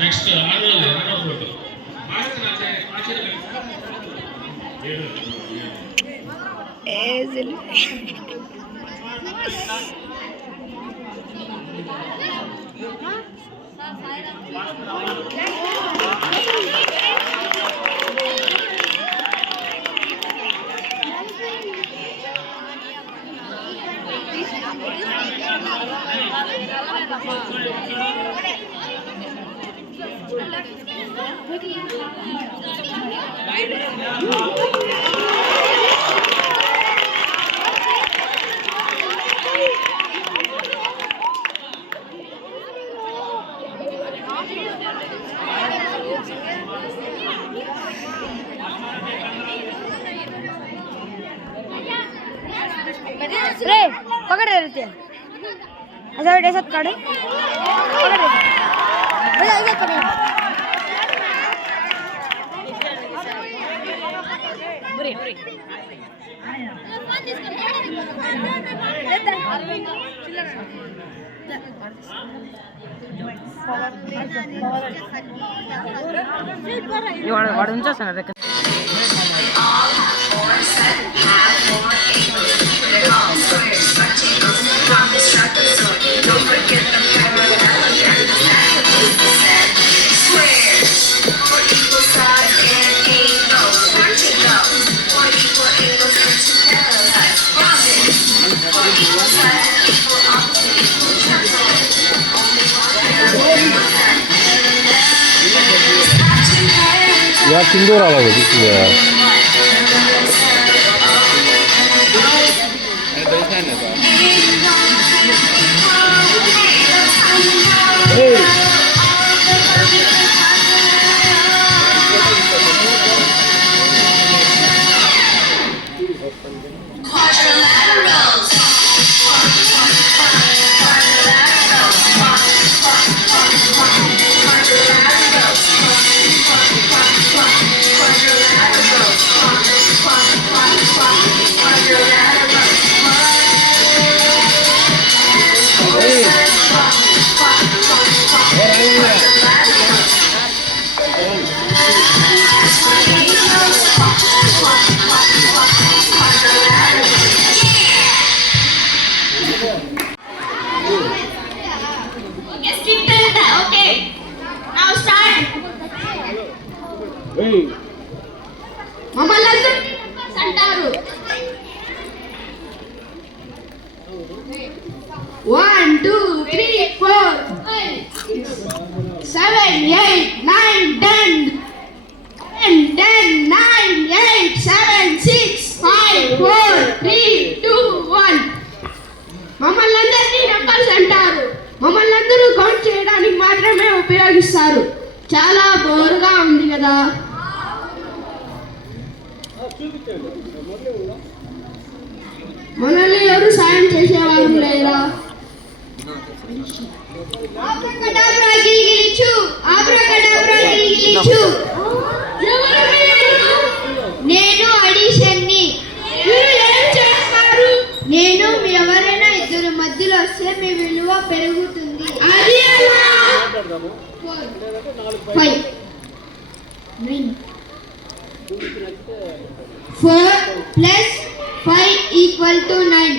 Next ఆరో photo रे पकड़ रहे ऐसा ऐसा काटे पकड़ रहे వాడు ఉంచేస్తాను. Ya kimde oralı bu ya? Hey. మమ్మల్ని అంటారు 1 2 3 4 7 8 9 10 9 8 7 6 5 4 3 2 1 మమ్మల్ని అందరినీ నంబర్స్ అంటారు. మమ్మల్ని అందరూ కౌంట్ చేయడానికి మాత్రమే ఉపయోగిస్తారు. చాలా బోరుగా ఉంది కదా. మనల్ని ఎవరు సాయం చేసేవారు లేరా? ఆబ్రాకడాబ్రా గిలిగిలిచు, ఆబ్రాకడాబ్రా గిలిగిలిచు. నేను అడిషన్ని. మీరు ఏం చేస్తారు? నేను మీ ఎవరైనా ఇద్దరు మధ్యలో వస్తే మీ విలువ పెరుగుతుంది. అది ఎలా? 5 9 4 plus 5 equal to 9.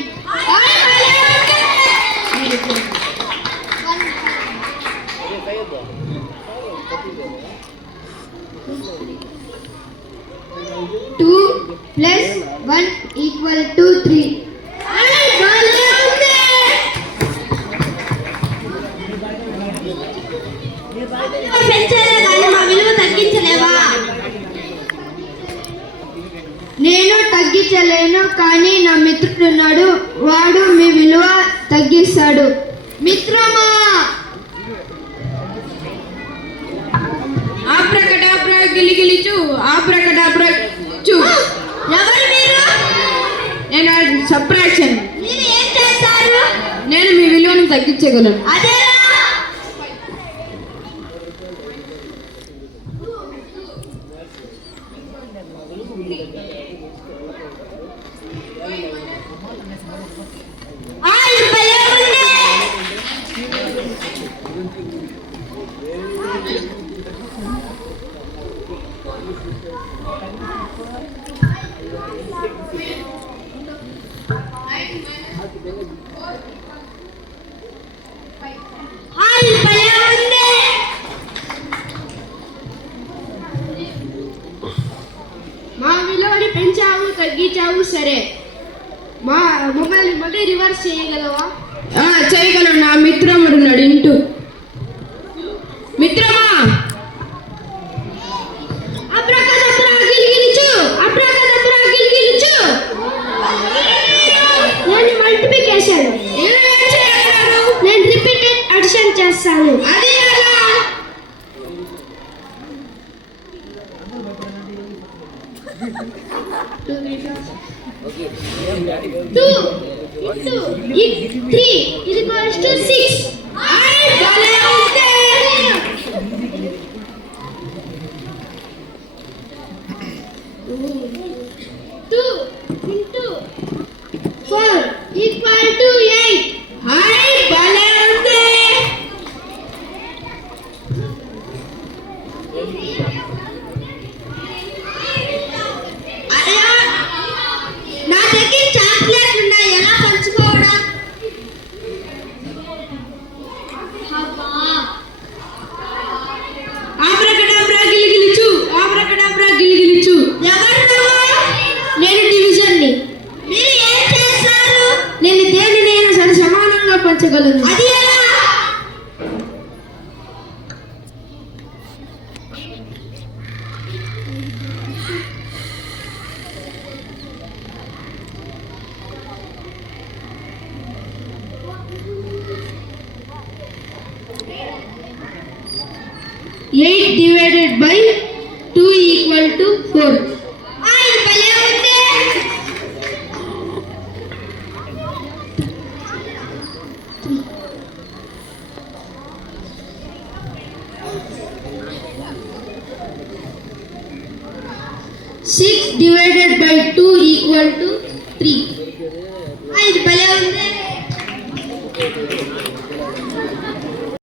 2 plus 1 equal to 3. నేను తగ్గించలేను, కానీ నా మిత్రుడు ఉన్నాడు, వాడు మీ విలువ తగ్గిస్తాడు. మిత్రమా, ఆబ్రాకడాబ్రా గిలిగిలిచు, ఆబ్రాకడాబ్రా చు. ఎవరు మీరు? నేను సబ్ట్రాక్షన్. మీరు ఏం చేస్తారు? నేను మీ విలువను తగ్గించగలను. అదే మా విలువని పెంచావు, తగ్గించావు, సరే. మమ్మల్ని మళ్ళీ రివర్స్ చేయగలవా? చేయగలవు. నా మిత్రముడు ఉన్నాడు ఇంటూ. మిత్రమా, అబ్రాకడాబ్రా గిలిగిలిచు, అబ్రాకడాబ్రా గిలిగిలిచు. నేను మల్టిప్లికేషన్. నేను రిపీటెడ్ అడిషన్ చేస్తాను. అది ఎలా? 2 into 3 is equals to 6. Equal to 8. High భలే ఉంది. అయ్యా నా దగ్గర చాక్లెట్లు ఉన్నాయి, ఎలా పంచుకోవడం? ఆబ్రకడాబ్రా గిలిగిలిచు, ఆబ్రకడాబ్రా గిలిగిలిచు. ఎవరు నువ్వు? నేను డివిజన్ ని. మీరు ఏం చేస్తారు? నేను దేనినైనా సరి సమానంగా పంచగలను. అది ఎలా? Eight divided by 2 equal to 4. ఇది భలే ఉంది. Six divided by 2 equal to 3. ఇది భలే ఉంది.